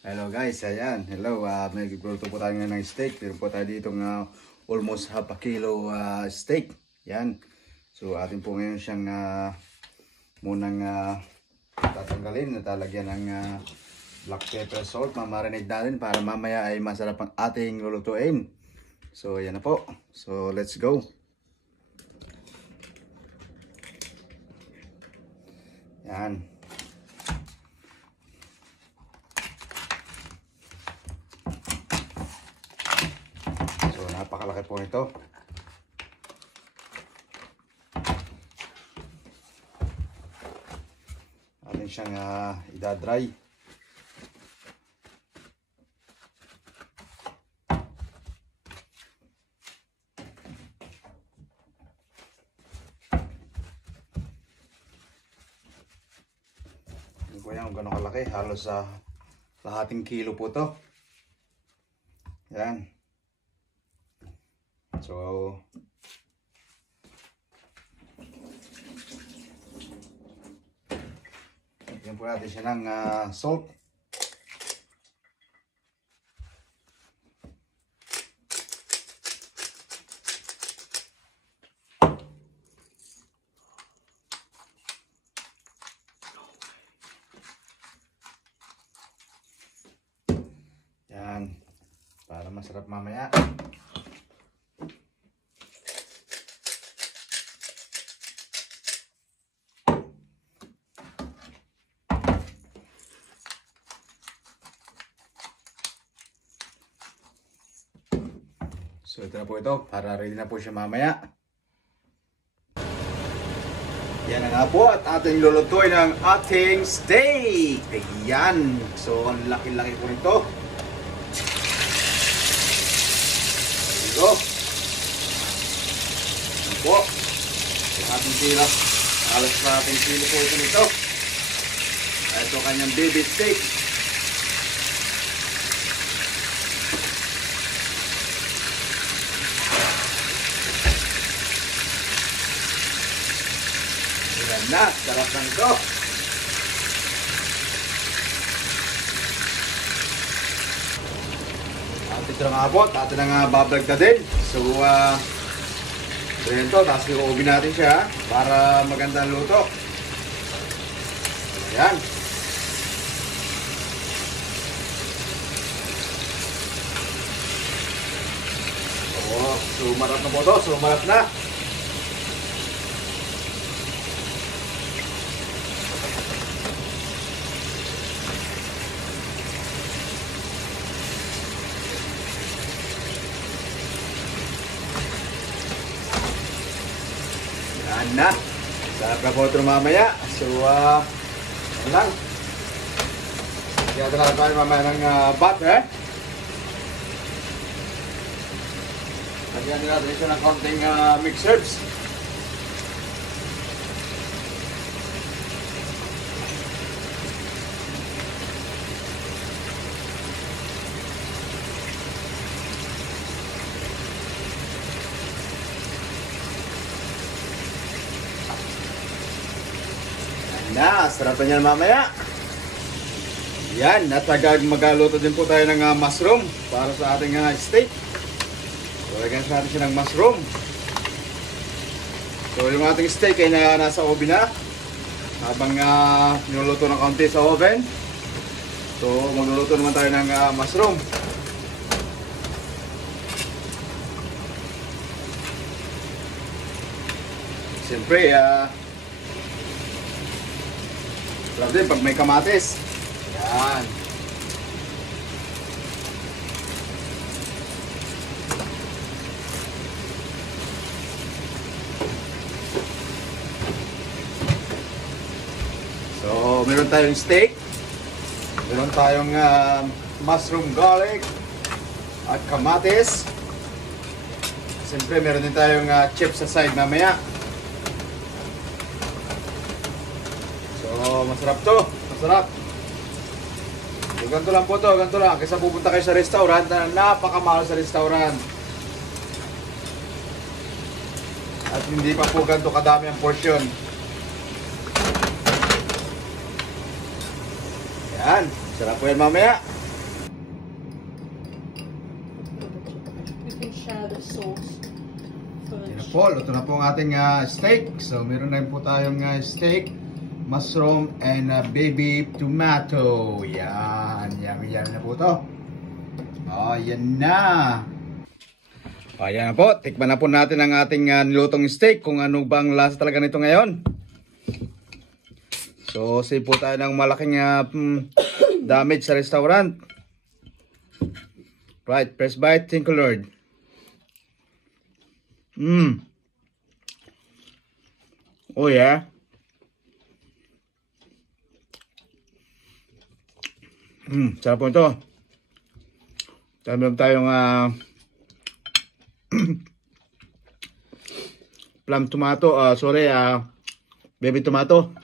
Hello guys, ayan. Hello, may nagluto po tayo ngayon ng steak. Meron po tayo dito almost half a kilo steak. Yan. So atin po ngayon siyang munang tatanggalin. Natalagyan ng black pepper salt. Mamarinate natin para mamaya ay masarap ang ating lulutuin. So ayan na po. So let's go. Yan. Napakalaki po nito. Atin siyang idadry. Hindi ko yan kung gano'ng kalaki. Halos lahating kilo po to. Yan. So, yan po natin siya ng salt. Yan, para masarap mamaya. So ito na po ito, para ready na po siya mamaya. Yan na nga po at ating lulutuin ang ating steak. Ayan. So ang laki-laki po nito. There you go. Yan po. Yung ating sila. Halos na ating sila po ito nito. Ito kanyang baby steak. Ayan na, sarap na ito. At ito na nga po, atin na nga bablagta din. So, ito, tapos iuubin natin siya para magandang luto. Ayan. Oo, sumarap na po ito, sumarap na. Yan na. Sarap na po ito mamaya. So, yan lang. Kaya talaga tayo mamaya ng butter. Lagyan nila natin siya ng konting mixed herbs. Na, sarap na yan mamaya. Yan, at magaluto din po tayo ng mushroom para sa ating steak. So, lagyan natin siya ng mushroom. So, yung ating steak ay nasa oven na. Habang niluluto ng kaunti sa oven. So, magluluto naman tayo ng mushroom. Siyempre, sarap din pag may kamatis. Yan. So, meron tayong steak. Meron tayong mushroom garlic at kamatis. Siyempre, meron din tayong chips sa side mamaya. So, masarap to. Masarap. So, ganito lang po to. Ganito lang. Kaysa pupunta kayo sa restaurant na napakamahal sa restaurant. At hindi pa po ganito kadami ang portion. Yan. Sarap po yan mamaya. po, luto na po ang ating steak. So meron na po tayong steak, mushroom, and baby tomato. Yan, yummy na po to. Oh, yan na. Ayan na po, tikman na po natin ang ating nilutong steak kung ano bang lasa talaga nito ngayon. So, save po tayo ng malaking damage sa restaurant. Right, first bite, thank you Lord. Oh yeah. Sarap po ito. Meron tayong plum tomato, baby tomato.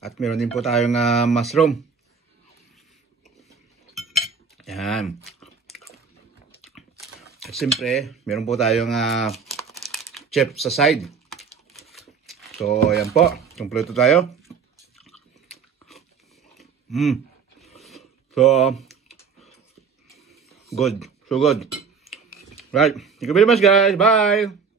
At meron din po tayong mushroom. Yan. At siyempre, meron po tayong chip sa side. So, yan po. Kompleto tayo. So, good. So good. Right. Thank you very much, guys. Bye.